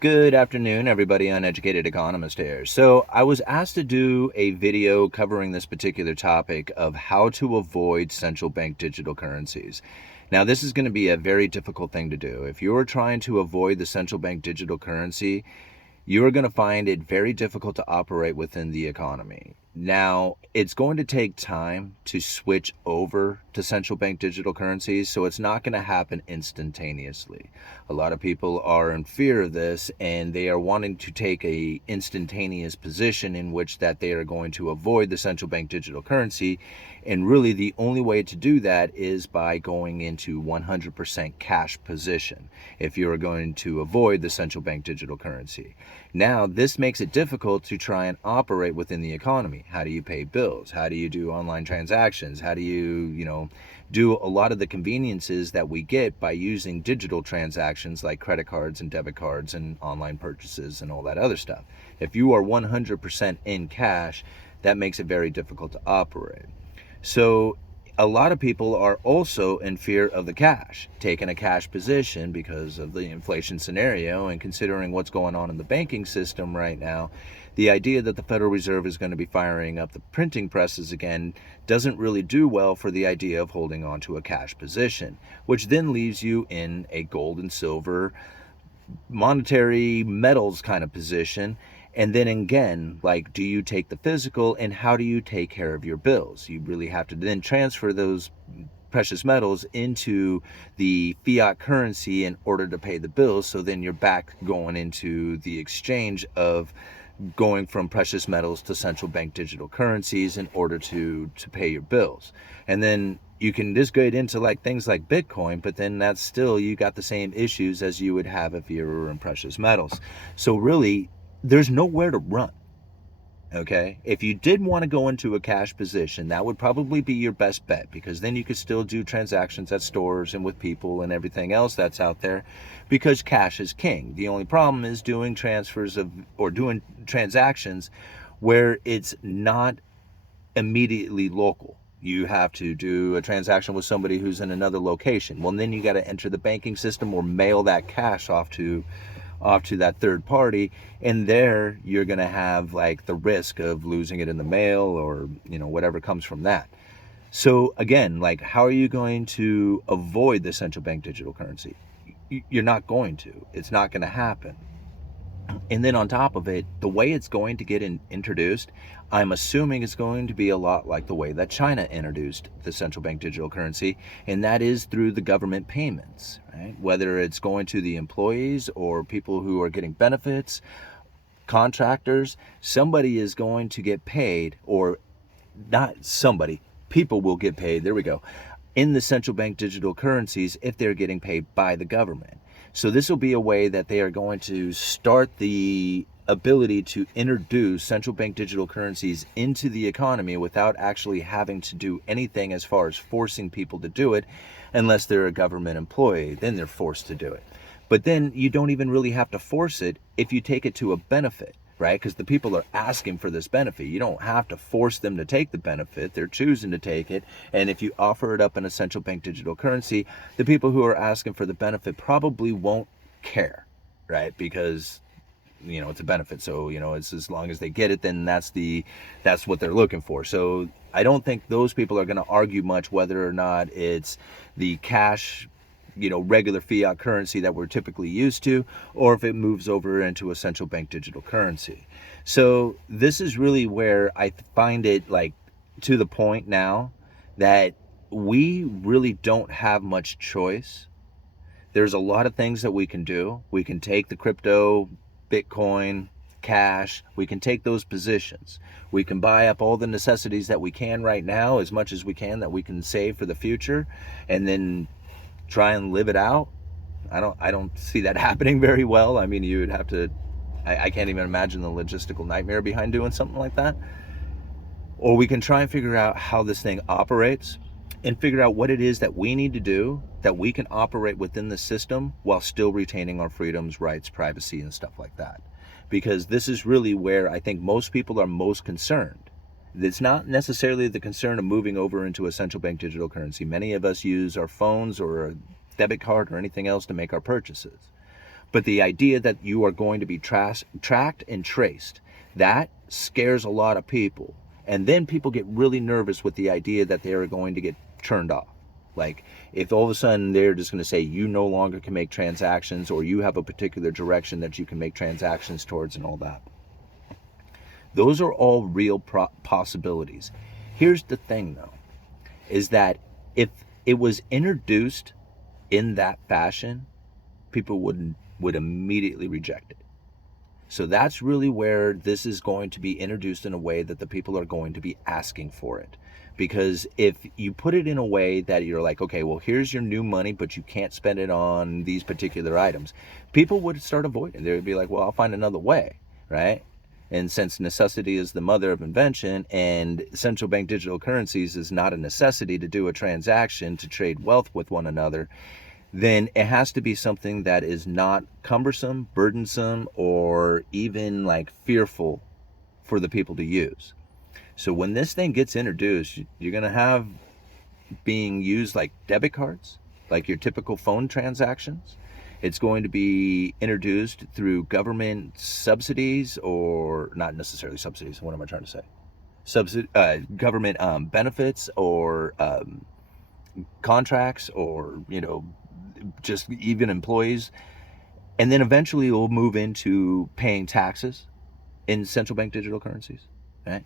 Good afternoon, everybody. Uneducated Economist here. So, I was asked to do a video covering this particular topic of how to avoid central bank digital currencies. Now, this is going to be a very difficult thing to do. If you're trying to avoid the central bank digital currency, you are going to find it very difficult to operate within the economy. Now, it's going to take time to switch over to central bank digital currencies, so it's not going to happen instantaneously. A lot of people are in fear of this, and they are wanting to take a instantaneous position in which that they are going to avoid the central bank digital currency. And really, the only way to do that is by going into 100% cash position if you are going to avoid the central bank digital currency. Now, this makes it difficult to try and operate within the economy. How do you pay bills? How do you do online transactions? How do you do a lot of the conveniences that we get by using digital transactions like credit cards and debit cards and online purchases and all that other stuff? If you are 100% in cash, that makes it very difficult to operate. So a lot of people are also in fear of the cash, taking a cash position because of the inflation scenario, and considering what's going on in the banking system right now. The idea that the Federal Reserve is going to be firing up the printing presses again doesn't really do well for the idea of holding on to a cash position, which then leaves you in a gold and silver monetary metals kind of position. And then again, like, do you take the physical, and how do you take care of your bills? You really have to then transfer those precious metals into the fiat currency in order to pay the bills. So then you're back going into the exchange of going from precious metals to central bank digital currencies in order to pay your bills. And then you can just get into like things like Bitcoin, but then that's still, you got the same issues as you would have if you were in precious metals. So really, there's nowhere to run. Okay, if you did want to go into a cash position, that would probably be your best bet, because then you could still do transactions at stores and with people and everything else that's out there, because cash is king. The only problem is doing transfers of, or doing transactions where it's not immediately local. You have to do a transaction with somebody who's in another location. Well, then you got to enter the banking system or mail that cash off to that third party, and there you're going to have like the risk of losing it in the mail, or whatever comes from that. So again, like, how are you going to avoid the central bank digital currency? You're not going to. It's not going to happen. And then on top of it, the way it's going to get introduced, I'm assuming it's going to be a lot like the way that China introduced the central bank digital currency, and that is through the government payments, right? Whether it's going to the employees or people who are getting benefits, contractors, somebody is going to get paid, or not somebody, people will get paid, there we go, in the central bank digital currencies if they're getting paid by the government. So this will be a way that they are going to start the ability to introduce central bank digital currencies into the economy without actually having to do anything as far as forcing people to do it, unless they're a government employee. Then they're forced to do it. But then you don't even really have to force it if you take it to a benefit, right? Because the people are asking for this benefit. You don't have to force them to take the benefit. They're choosing to take it. And if you offer it up in a central bank digital currency, the people who are asking for the benefit probably won't care, right? Because it's a benefit. So it's, as long as they get it, then that's what they're looking for. So I don't think those people are going to argue much whether or not it's the cash, regular fiat currency that we're typically used to, or if it moves over into a central bank digital currency. So this is really where I find it, like, to the point now that we really don't have much choice. There's a lot of things that we can do. We can take the crypto, Bitcoin, cash, we can take those positions. We can buy up all the necessities that we can right now, as much as we can, that we can save for the future, and then try and live it out. I don't see that happening very well. I mean, you would have to, I can't even imagine the logistical nightmare behind doing something like that. Or we can try and figure out how this thing operates, and figure out what it is that we need to do that we can operate within the system while still retaining our freedoms, rights, privacy, and stuff like that. Because this is really where I think most people are most concerned. It's not necessarily the concern of moving over into a central bank digital currency. Many of us use our phones or a debit card or anything else to make our purchases. But the idea that you are going to be tracked and traced, that scares a lot of people. And then people get really nervous with the idea that they are going to get turned off. Like, if all of a sudden they're just going to say you no longer can make transactions, or you have a particular direction that you can make transactions towards and all that. Those are all real possibilities. Here's the thing, though, is that if it was introduced in that fashion, people would immediately reject it. So that's really where this is going to be introduced in a way that the people are going to be asking for it. Because if you put it in a way that you're like, okay, well, here's your new money, but you can't spend it on these particular items, people would start avoiding. They would be like, well, I'll find another way, right? And since necessity is the mother of invention, and central bank digital currencies is not a necessity to do a transaction to trade wealth with one another, then it has to be something that is not cumbersome, burdensome, or even like fearful for the people to use. So when this thing gets introduced, you're going to have being used like debit cards, like your typical phone transactions. It's going to be introduced through government subsidies, or not necessarily subsidies. What am I trying to say? Government benefits, or contracts, or, just even employees. And then eventually it will move into paying taxes in central bank digital currencies, right?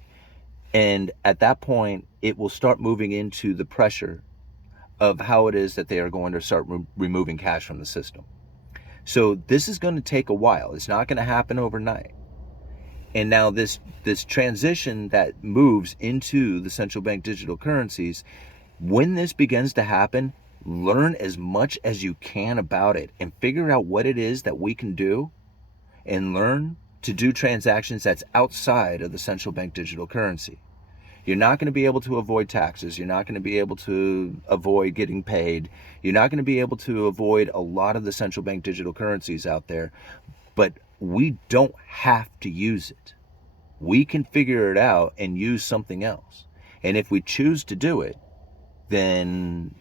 And at that point, it will start moving into the pressure of how it is that they are going to start removing cash from the system. So this is going to take a while. It's not going to happen overnight. And now this transition that moves into the central bank digital currencies, when this begins to happen, learn as much as you can about it and figure out what it is that we can do, and learn to do transactions that's outside of the central bank digital currency. You're not going to be able to avoid taxes. You're not going to be able to avoid getting paid. You're not going to be able to avoid a lot of the central bank digital currencies out there, but we don't have to use it. We can figure it out and use something else. And if we choose to do it, then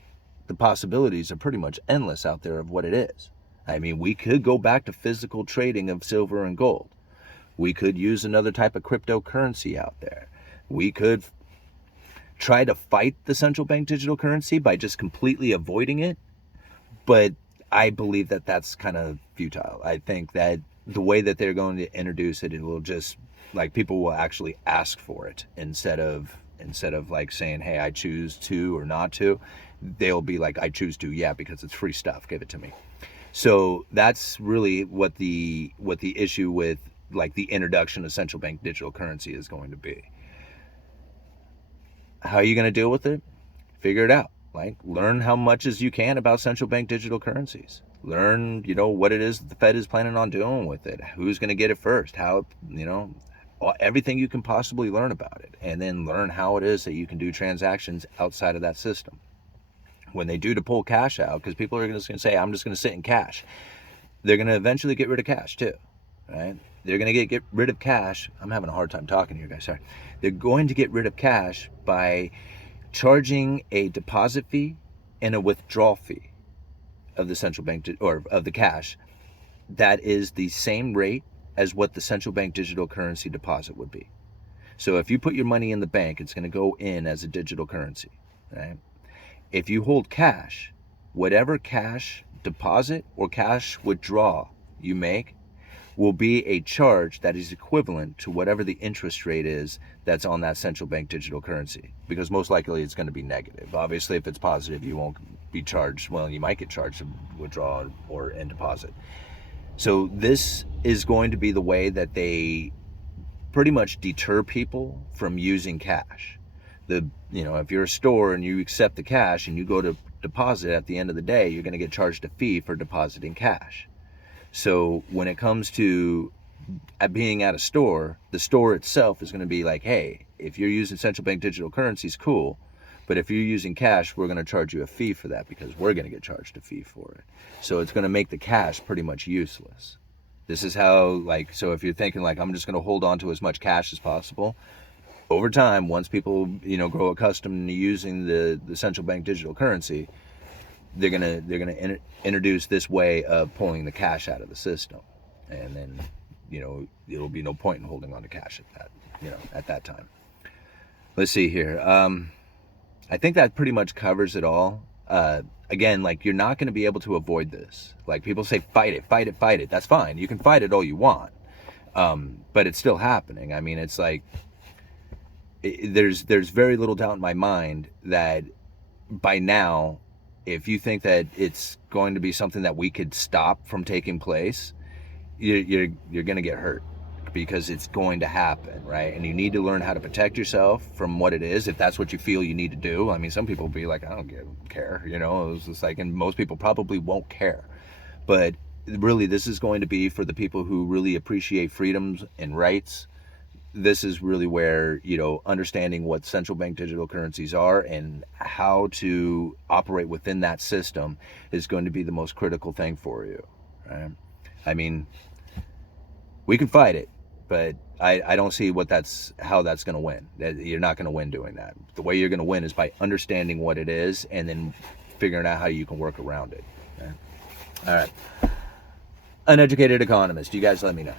the possibilities are pretty much endless out there of what it is. I mean, we could go back to physical trading of silver and gold. We could use another type of cryptocurrency out there. We could try to fight the central bank digital currency by just completely avoiding it. But I believe that that's kind of futile. I think that the way that they're going to introduce it, it will just, like, people will actually ask for it instead of like saying, hey, I choose to or not to. They'll be like, I choose to, yeah, because it's free stuff, give it to me. So that's really what the issue with, like, the introduction of central bank digital currency is going to be. How are you going to deal with it? Figure it out. Like, learn how much as you can about central bank digital currencies. Learn, what it is that the Fed is planning on doing with it. Who's going to get it first? How, everything you can possibly learn about it. And then learn how it is that you can do transactions outside of that system. When they do to pull cash out, because people are just going to say, I'm just going to sit in cash. They're going to eventually get rid of cash too, right? They're going to get rid of cash. I'm having a hard time talking here, guys. Sorry. They're going to get rid of cash by charging a deposit fee and a withdrawal fee of the central bank or of the cash that is the same rate as what the central bank digital currency deposit would be. So if you put your money in the bank, it's going to go in as a digital currency, right? If you hold cash, whatever cash deposit or cash withdrawal you make will be a charge that is equivalent to whatever the interest rate is that's on that central bank digital currency, because most likely it's going to be negative. Obviously, if it's positive, you won't be charged. Well, you might get charged to withdraw or in deposit. So this is going to be the way that they pretty much deter people from using cash. If you're a store and you accept the cash and you go to deposit, at the end of the day, you're going to get charged a fee for depositing cash. So when it comes to being at a store, the store itself is going to be like, hey, if you're using central bank digital currencies, cool. But if you're using cash, we're going to charge you a fee for that, because we're going to get charged a fee for it. So it's going to make the cash pretty much useless. This is how, so if you're thinking like, I'm just going to hold on to as much cash as possible, over time, once people, grow accustomed to using the central bank digital currency, they're gonna introduce this way of pulling the cash out of the system, and then it'll be no point in holding on to cash at that time. Let's see here. I think that pretty much covers it all. Again, like, you're not going to be able to avoid this. Like, people say, fight it, fight it, fight it. That's fine. You can fight it all you want. But it's still happening. I mean, it's like, there's very little doubt in my mind that by now, if you think that it's going to be something that we could stop from taking place, you're going to get hurt, because it's going to happen, right? And you need to learn how to protect yourself from what it is, if that's what you feel you need to do. I mean, some people will be like, I don't care, it's just like, and most people probably won't care. But really, this is going to be for the people who really appreciate freedoms and rights. This is really where, understanding what central bank digital currencies are and how to operate within that system is going to be the most critical thing for you, right? I mean, we can fight it, but I don't see how that's going to win. You're not going to win doing that. The way you're going to win is by understanding what it is and then figuring out how you can work around it. Okay? All right. Uneducated Economist, you guys let me know.